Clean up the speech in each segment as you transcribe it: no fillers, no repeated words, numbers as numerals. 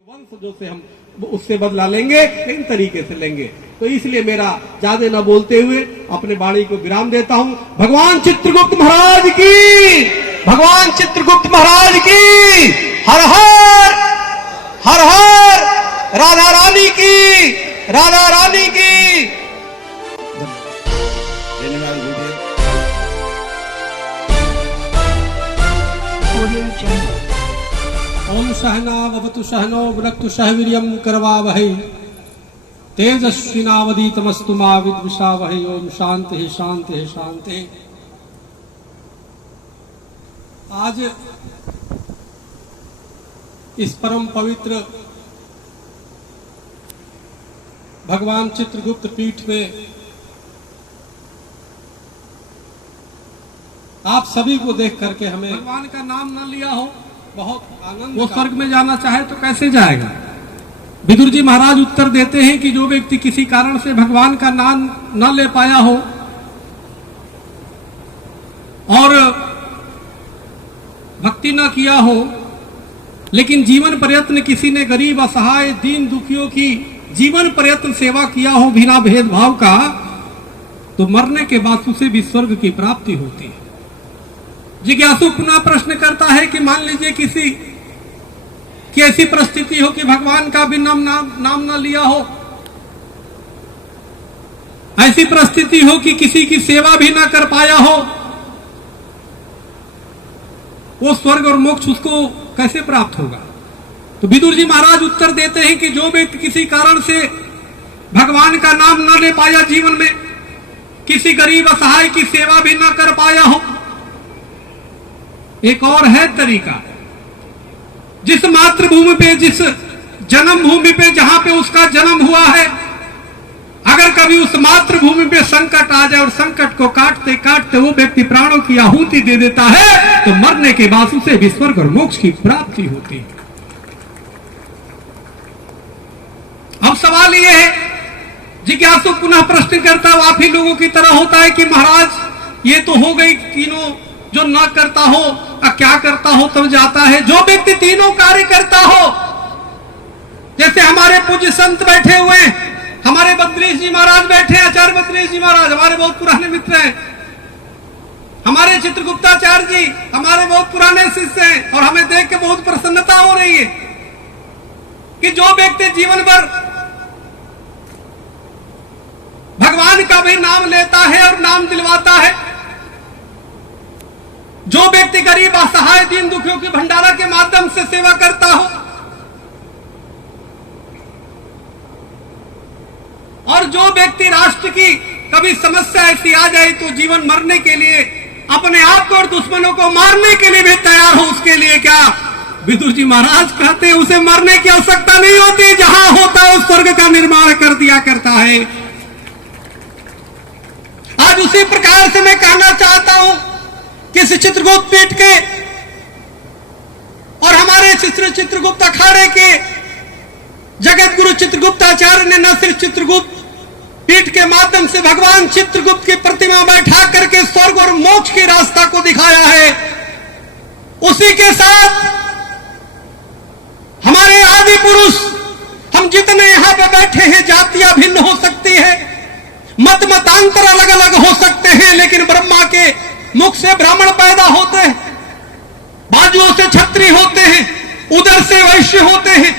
वंशजों से हम उससे बदला लेंगे, इन तरीके से लेंगे। तो इसलिए मेरा ज्यादा न बोलते हुए अपने वाणी को विराम देता हूं। भगवान चित्रगुप्त महाराज की, भगवान चित्रगुप्त महाराज की हर हर हर हर, राधा रानी की, राधा रानी की। धन्यवाद। ओम सहनावतु सहनो भुनक्तु सह वीर्यं करवावहै तेजस्विनावधीतमस्तु मा विद्विषावहै। ओम शांति शांति शांति। आज इस परम पवित्र भगवान चित्रगुप्त पीठ में आप सभी को देख करके हमें भगवान का नाम न लिया हो बहुत आनंद। वो स्वर्ग में जाना चाहे तो कैसे जाएगा? विदुर जी महाराज उत्तर देते हैं कि जो व्यक्ति किसी कारण से भगवान का नाम न ले पाया हो और भक्ति न किया हो, लेकिन जीवन प्रयत्न किसी ने गरीब असहाय दीन दुखियों की जीवन प्रयत्न सेवा किया हो बिना भेदभाव का, तो मरने के बाद उसे भी स्वर्ग की प्राप्ति होती है। जिज्ञासु पुनः प्रश्न करता है कि मान लीजिए किसी की ऐसी परिस्थिति हो कि भगवान का भी नाम न लिया हो, ऐसी परिस्थिति हो कि किसी की सेवा भी ना कर पाया हो, वो स्वर्ग और मोक्ष उसको कैसे प्राप्त होगा? तो विदुर जी महाराज उत्तर देते हैं कि जो व्यक्ति किसी कारण से भगवान का नाम न ले पाया, जीवन में किसी गरीब असहाय की सेवा भी ना कर पाया हो, एक और है तरीका। जिस मातृभूमि पे, जिस जन्म भूमि पे, जहां पे उसका जन्म हुआ है, अगर कभी उस मातृभूमि पे संकट आ जाए और संकट को काटते काटते वो व्यक्ति प्राणों की आहुति दे देता है, तो मरने के बाद उसे भी स्वर्ग और मोक्ष की प्राप्ति होती है। अब सवाल ये है, जिज्ञासु पुनः प्रश्न करता है, आप ही लोगों की तरह होता है कि महाराज ये तो हो गई तीनों, जो ना करता हो क्या करता हो तब जाता है। जो व्यक्ति तीनों कार्य करता हो, जैसे हमारे पूज्य संत बैठे हुए हैं, हमारे बद्रीश जी महाराज बैठे हैं, आचार्य बद्रीश जी महाराज हमारे बहुत पुराने मित्र हैं, हमारे चित्रगुप्ताचार्य जी हमारे बहुत पुराने शिष्य हैं, और हमें देख के बहुत प्रसन्नता हो रही है कि जो व्यक्ति जीवन भर भगवान का भी नाम लेता है और नाम दिलवाता है, जो व्यक्ति गरीब असहाय दीन दुखियों की भंडारा के माध्यम से सेवा करता हो, और जो व्यक्ति राष्ट्र की कभी समस्या ऐसी आ जाए तो जीवन मरने के लिए अपने आप को और दुश्मनों को मारने के लिए भी तैयार हो, उसके लिए क्या विदुर जी महाराज कहते हैं उसे मरने की आवश्यकता नहीं होती, जहां होता है उस स्वर्ग का निर्माण कर दिया करता है। आज उसी प्रकार से मैं कहना चाहता हूं कि चित्रगुप्त पीठ के और हमारे चित्रगुप्त अखाड़े के जगत गुरु चित्रगुप्ताचार्य ने न सिर्फ चित्रगुप्त पीठ के माध्यम से भगवान चित्रगुप्त की प्रतिमा बैठा करके स्वर्ग और मोक्ष के रास्ता को दिखाया है, उसी के साथ हमारे आदि पुरुष, हम जितने यहां पे बैठे हैं, जातियां भिन्न हो सकती है, मतांतर अलग अलग हो सकते हैं, लेकिन ब्रह्मा के मुख से ब्राह्मण पैदा होते हैं, बाजुओं से क्षत्रिय होते हैं, उदर से वैश्य होते हैं,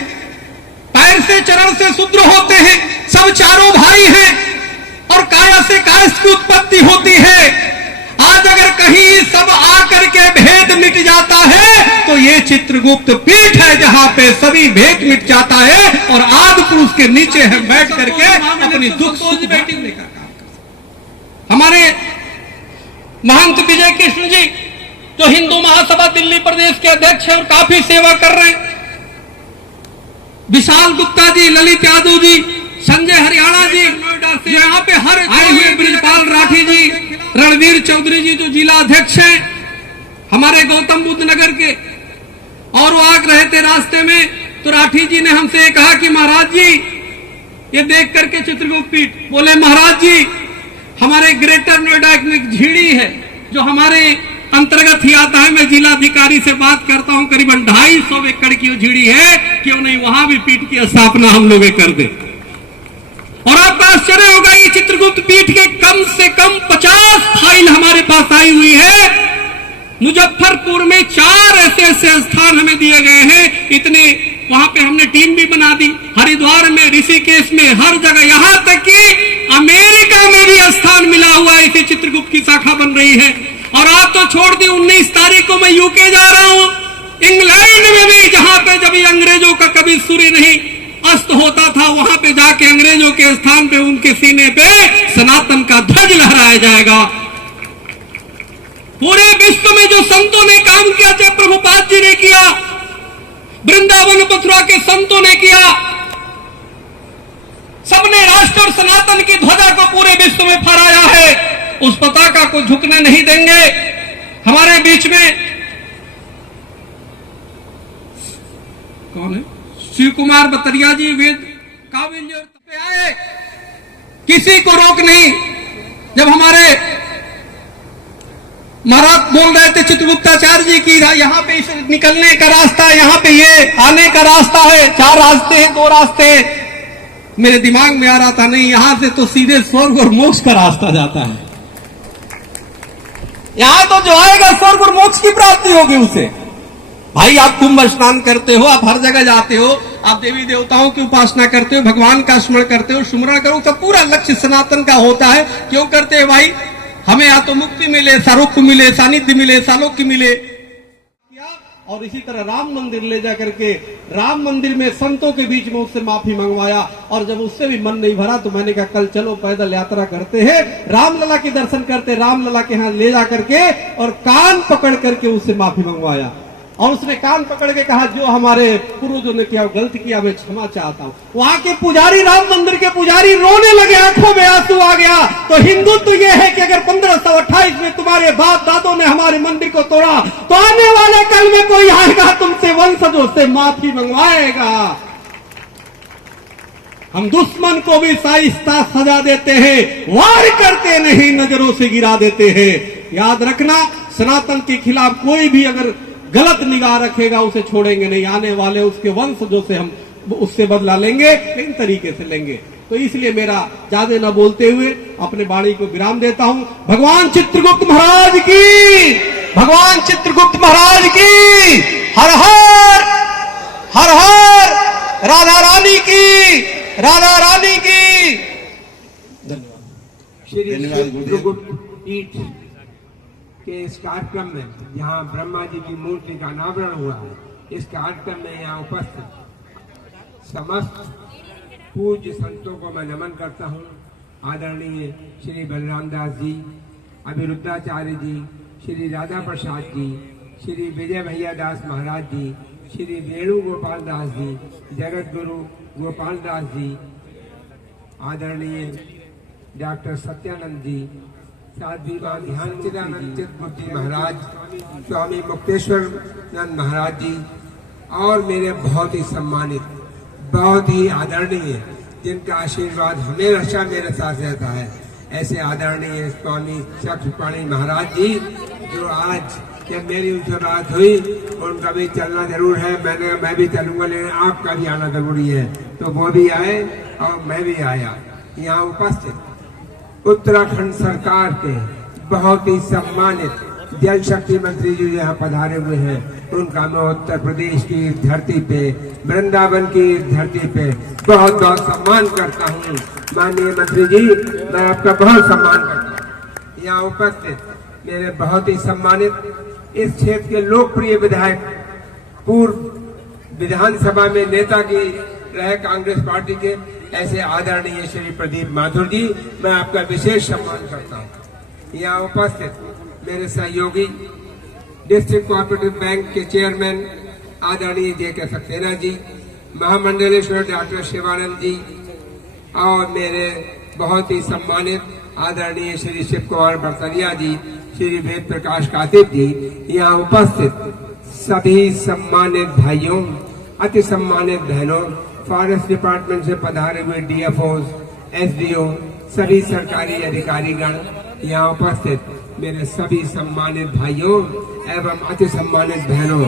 पैर से चरण से शूद्र होते हैं, सब चारों भाई हैं, और काया से कायस्थ की उत्पत्ति होती है। आज अगर कहीं सब आकर के भेद मिट जाता है तो ये चित्रगुप्त पीठ है जहां पे सभी भेद मिट जाता है, और आदि पुरुष के नीचे हम बैठ करके अपनी दुख सुख बैठने का काम करते। हमारे महंत विजय कृष्ण जी जो हिंदू महासभा दिल्ली प्रदेश के अध्यक्ष हैं और काफी सेवा कर रहे हैं, विशाल गुप्ता जी, ललित यादव जी, संजय हरियाणा जी, जो यहाँ पे हर आए हुए, ब्रिजपाल राठी जी, रणवीर चौधरी जी जो जिला अध्यक्ष हैं हमारे गौतम बुद्ध नगर के, और वो आग रहे थे रास्ते में, तो राठी जी ने हमसे कहा कि महाराज जी ये देख करके चित्रगुप्त पीठ, बोले महाराज जी हमारे ग्रेटर नोएडा में झीड़ी है जो हमारे अंतर्गत ही आता है। मैं जिलाधिकारी से बात करता हूं, करीबन 250 एकड़ की झीड़ी है, क्यों नहीं वहां भी पीठ की स्थापना हम लोग कर दे। और आपका आश्चर्य होगा, ये चित्रगुप्त पीठ के कम से कम 50 फाइल हमारे पास आई हुई है। मुजफ्फरपुर में 4 ऐसे स्थान हमें दिए गए हैं, इतने वहां पे हमने टीम भी बना दी। हरिद्वार में, ऋषिकेश में, हर जगह, यहां तक कि अमेरिका में भी स्थान मिला हुआ है, इसी चित्रगुप्त की शाखा बन रही है। और आप तो छोड़ दी, 19 तारीख को मैं यूके जा रहा हूं, इंग्लैंड में भी, जहां पे जब अंग्रेजों का कभी सूर्य नहीं अस्त होता था, वहां पे जाके अंग्रेजों के स्थान पे उनके सीने पे सनातन का ध्वज लहराया जाएगा। पूरे विश्व में जो संतों ने काम किया, चाहे प्रभुपाद जी ने किया, वृंदावन मथुरा के संतों ने किया, सबने राष्ट्र और सनातन की ध्वजा को पूरे विश्व में फहराया है। उस पताका को झुकने नहीं देंगे। हमारे बीच में कौन है? शिव कुमार बतरिया जी, वेद काबिल आए, किसी को रोक नहीं। जब हमारे महाराज बोल रहे थे चित्रगुप्ताचार्य जी की, यहाँ पे निकलने का रास्ता है, यहाँ पे ये आने का रास्ता है, 4 रास्ते हैं, 2 रास्ते। मेरे दिमाग में आ रहा था, नहीं, यहां से तो सीधे स्वर्ग और मोक्ष का रास्ता जाता है। यहां तो जो आएगा स्वर्ग और मोक्ष की प्राप्ति होगी उसे। भाई, आप कुंभ स्नान करते हो, आप हर जगह जाते हो, आप देवी देवताओं की उपासना करते हो, भगवान का स्मरण करते हो, सुमरण करो, तो पूरा लक्ष्य सनातन का होता है। क्यों करते हैं भाई? हमें या तो मुक्ति मिले, सारुख मिले, सानिध्य मिले, सालोक्य मिले। और इसी तरह राम मंदिर ले जा करके, राम मंदिर में संतों के बीच में उससे माफी मंगवाया। और जब उससे भी मन नहीं भरा तो मैंने कहा, कल चलो पैदल यात्रा करते हैं, रामलला के दर्शन करते, रामलला के यहाँ ले जा करके और कान पकड़ करके उससे माफी मंगवाया। और उसने कान पकड़ के कहा, जो हमारे पूर्वजों ने किया, गलत किया, मैं क्षमा चाहता हूं। वहां के पुजारी, राम मंदिर के पुजारी रोने लगे, आंखों में आंसू आ गया। तो हिंदुत्व यह है कि अगर 1528 में तुम्हारे बाप दादों ने हमारे मंदिर को तोड़ा, तो आने वाले कल में कोई आएगा तुमसे वंशजों से माफी मंगवाएगा। हम दुश्मन को भी साइस्ता सजा देते हैं, वार करते नहीं, नजरों से गिरा देते हैं। याद रखना, सनातन के खिलाफ कोई भी अगर गलत निगाह रखेगा, उसे छोड़ेंगे नहीं। आने वाले उसके वंशजों से हम उससे बदला लेंगे, लेकिन तरीके से लेंगे। तो इसलिए मेरा ज्यादा न बोलते हुए अपने वाणी को विराम देता हूं। भगवान चित्रगुप्त महाराज की, भगवान चित्रगुप्त महाराज की, हर हर हर हर, राधा रानी की, राधा रानी की। धन्यवाद। श्री चित्रगुप्त पीठ के इस कार्यक्रम में, जहां ब्रह्मा जी की मूर्ति का अनावरण हुआ है, इस कार्यक्रम में यहाँ उपस्थित समस्त पूज्य संतों को मैं नमन करता हूँ। आदरणीय श्री बलराम दास जी, अभिरुद्धाचार्य जी, श्री राधा प्रसाद जी, श्री विजय भैया दास महाराज जी, श्री वेणु गोपाल दास जी, जगत गुरु गोपाल दास जी, आदरणीय डॉक्टर सत्यानंद जी, साध्वी ध्यानचिदानंद चित्तमूर्ति महाराज, स्वामी मुक्तेश्वर नंद महाराज जी, और मेरे बहुत ही सम्मानित, बहुत ही आदरणीय, जिनका आशीर्वाद हमेशा मेरे साथ रहता है, ऐसे आदरणीय स्वामी चक्रपाणी महाराज जी, जो आज जब मेरी उनसे बात हुई, उनका भी चलना जरूर है, मैं भी चलूंगा, लेकिन आपका भी आना जरूरी है। तो वो भी आए और मैं भी आया। यहाँ उपस्थित उत्तराखंड सरकार के बहुत ही सम्मानित जल शक्ति मंत्री जी यहाँ पधारे हुए हैं, उनका मैं उत्तर प्रदेश की धरती पे, वृंदावन की धरती पे बहुत बहुत सम्मान करता हूँ। माननीय मंत्री जी, मैं आपका बहुत सम्मान करता हूँ। यहाँ उपस्थित मेरे बहुत ही सम्मानित इस क्षेत्र के लोकप्रिय विधायक, पूर्व विधानसभा में नेता की रहे कांग्रेस पार्टी के, ऐसे आदरणीय श्री प्रदीप माथुर जी, मैं आपका विशेष सम्मान करता हूँ। यहाँ उपस्थित मेरे सहयोगी डिस्ट्रिक्ट कोऑपरेटिव बैंक के चेयरमैन आदरणीय जे.के. सक्सेना जी, महामंडलेश्वर डॉक्टर शिवानंद जी, और मेरे बहुत ही सम्मानित आदरणीय श्री शिव कुमार बरतरिया जी, श्री वेद प्रकाश कातिब जी, यहाँ उपस्थित सभी सम्मानित भाइयों, अति सम्मानित बहनों, फॉरेस्ट डिपार्टमेंट से पधारे हुए डीएफओ, एसडीओ, सभी सरकारी अधिकारीगण, यहाँ उपस्थित मेरे सभी सम्मानित भाइयों एवं अति सम्मानित बहनों,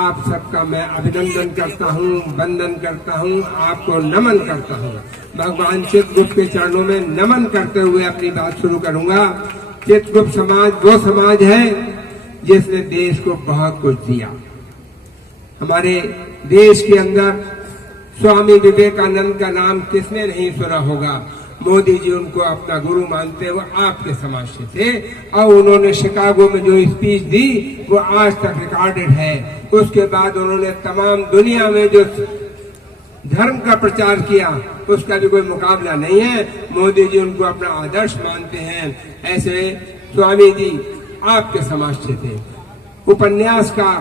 आप सबका मैं अभिनंदन करता हूँ, वंदन करता हूँ, आपको नमन करता हूँ। भगवान चित्रगुप्त के चरणों में नमन करते हुए अपनी बात शुरू करूंगा। चित्रगुप्त समाज वो समाज है जिसने देश को बहुत कुछ दिया। हमारे देश के अंदर स्वामी विवेकानंद का नाम किसने नहीं सुना होगा। मोदी जी उनको अपना गुरु मानते हुए आपके समाज से थे और उन्होंने शिकागो में जो स्पीच दी वो आज तक रिकॉर्डेड है। उसके बाद उन्होंने तमाम दुनिया में जो धर्म का प्रचार किया उसका भी कोई मुकाबला नहीं है। मोदी जी उनको अपना आदर्श मानते हैं। ऐसे स्वामी जी आपके समाज से थे। उपन्यासकार,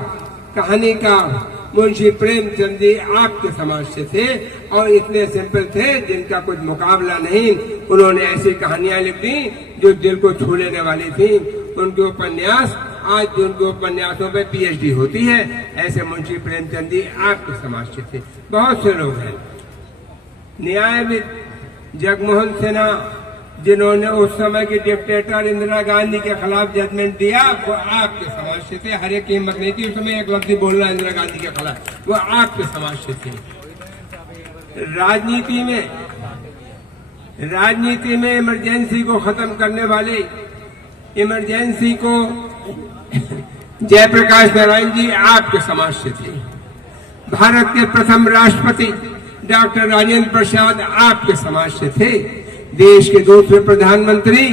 कहानीकार मुंशी प्रेमचंद जी आपके समाज से थे और इतने सिंपल थे जिनका कुछ मुकाबला नहीं। उन्होंने ऐसी कहानियां लिख दी जो दिल को छू लेने वाली थी। उनके उपन्यास, आज उनके उपन्यासों पे पीएचडी होती है। ऐसे मुंशी प्रेमचंद जी आपके समाज से थे। बहुत से लोग हैं। न्यायविद जगमोहन सिन्हा, जिन्होंने उस समय की डिक्टेटर इंदिरा गांधी के खिलाफ जजमेंट दिया, वो आपके समाज से थे। हर एक की हिम्मत नहीं थी उस समय एक लफ्ज बोलना इंदिरा गांधी के खिलाफ, वो आपके समाज से थे। राजनीति में इमरजेंसी को खत्म करने वाले, इमरजेंसी को जयप्रकाश नारायण जी आपके समाज से थे। भारत के प्रथम राष्ट्रपति डॉक्टर राजेंद्र प्रसाद आपके समाज से थे। देश के दूसरे प्रधानमंत्री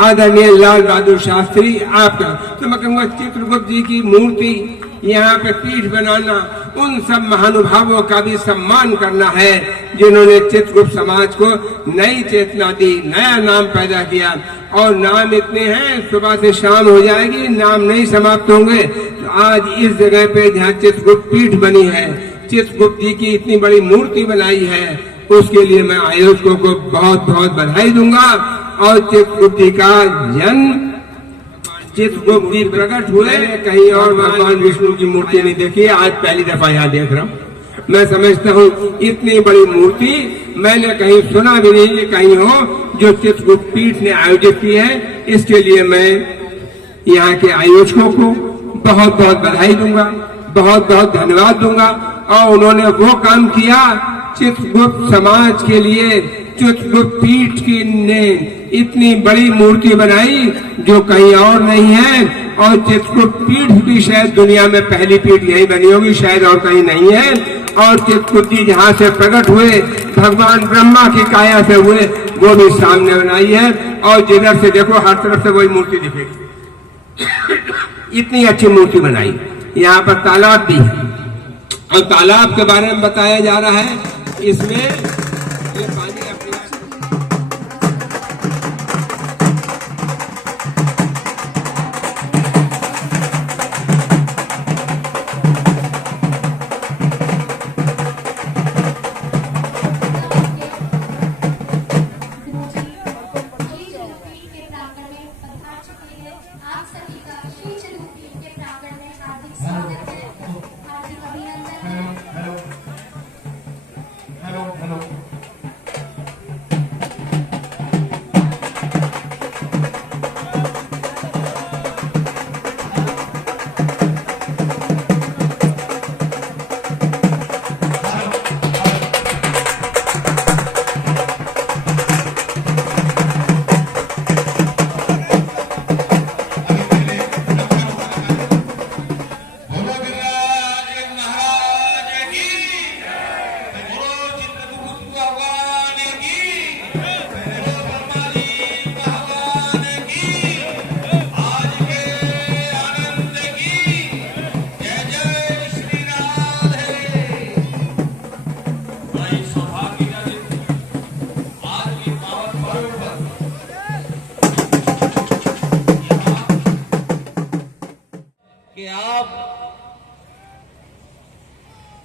आदरणीय लाल बहादुर शास्त्री आपका। तो मैं कहूँगा चित्रगुप्त जी की मूर्ति यहाँ पे पीठ बनाना उन सब महानुभावों का भी सम्मान करना है जिन्होंने चित्रगुप्त समाज को नई चेतना दी, नया नाम पैदा किया। और नाम इतने हैं, सुबह से शाम हो जाएगी, नाम नहीं समाप्त होंगे। तो आज इस जगह पे जहाँ चित्रगुप्त पीठ बनी है, चित्रगुप्त जी की इतनी बड़ी मूर्ति बनाई है, उसके लिए मैं आयोजकों को बहुत बहुत बधाई दूंगा। और चित्रगुप्त जी का जन्म, चित्रगुप्त जी प्रकट हुए, कहीं और भगवान विष्णु की मूर्ति नहीं देखी, आज पहली दफा यहाँ देख रहा हूँ। मैं समझता हूँ इतनी बड़ी मूर्ति मैंने कहीं सुना भी नहीं कि कहीं हो जो चित्रगुप्त पीठ ने आयोजित की है। इसके लिए मैं यहाँ के आयोजकों को बहुत बहुत बधाई दूंगा, बहुत बहुत धन्यवाद दूंगा। और उन्होंने वो काम किया चित्रगुप्त समाज के लिए। चित्रगुप्त पीठ की ने इतनी बड़ी मूर्ति बनाई जो कहीं और नहीं है। और चित्रगुप्त पीठ भी शायद दुनिया में पहली पीठ यही बनी होगी, शायद और कहीं नहीं है। और चित्रगुप्त जी जहाँ से प्रकट हुए, भगवान ब्रह्मा की काया से हुए, वो भी सामने बनाई है। और जिधर से देखो हर तरफ से वही मूर्ति दिखेगी। इतनी अच्छी मूर्ति बनाई। यहाँ पर तालाब भी है और तालाब के बारे में बताया जा रहा है। इसमें ये पानी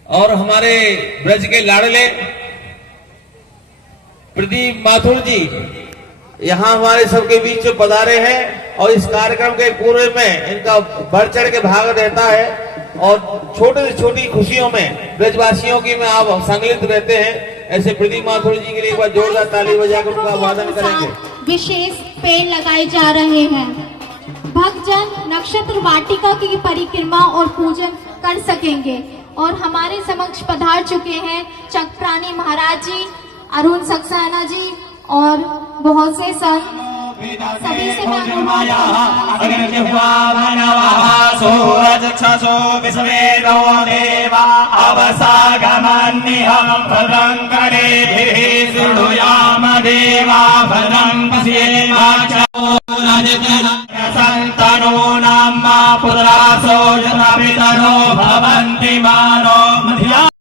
और हमारे ब्रज के लाडले प्रदीप माथुर जी यहाँ हमारे सबके बीच में पधारे हैं। और इस कार्यक्रम के पूर्व में इनका बढ़ चढ़ के भाग रहता है और छोटे से छोटी खुशियों में ब्रजवासियों की में आप संकलित रहते हैं। ऐसे प्रदीप माथुर जी के लिए एक बार जोरदार ताली बजाकर उनका वादन करेंगे। विशेष पेड़ लगाए जा रहे हैं। भक्तजन नक्षत्र वाटिका की परिक्रमा और पूजन कर सकेंगे। और हमारे समक्ष पधार चुके हैं चक्रानी महाराज जी, अरुण सक्सेना जी और बहुत से संत। सभी से मैं अनुरोध सूरजक्षसो विश्वेदो देवा अवसागमन्निहं भद्रं कर्णेभिः शृणुयाम देवा भद्रं पश्येमाक्षसन्तनूनां मा पुत्रासो यथा पितरो भवन्ति मानो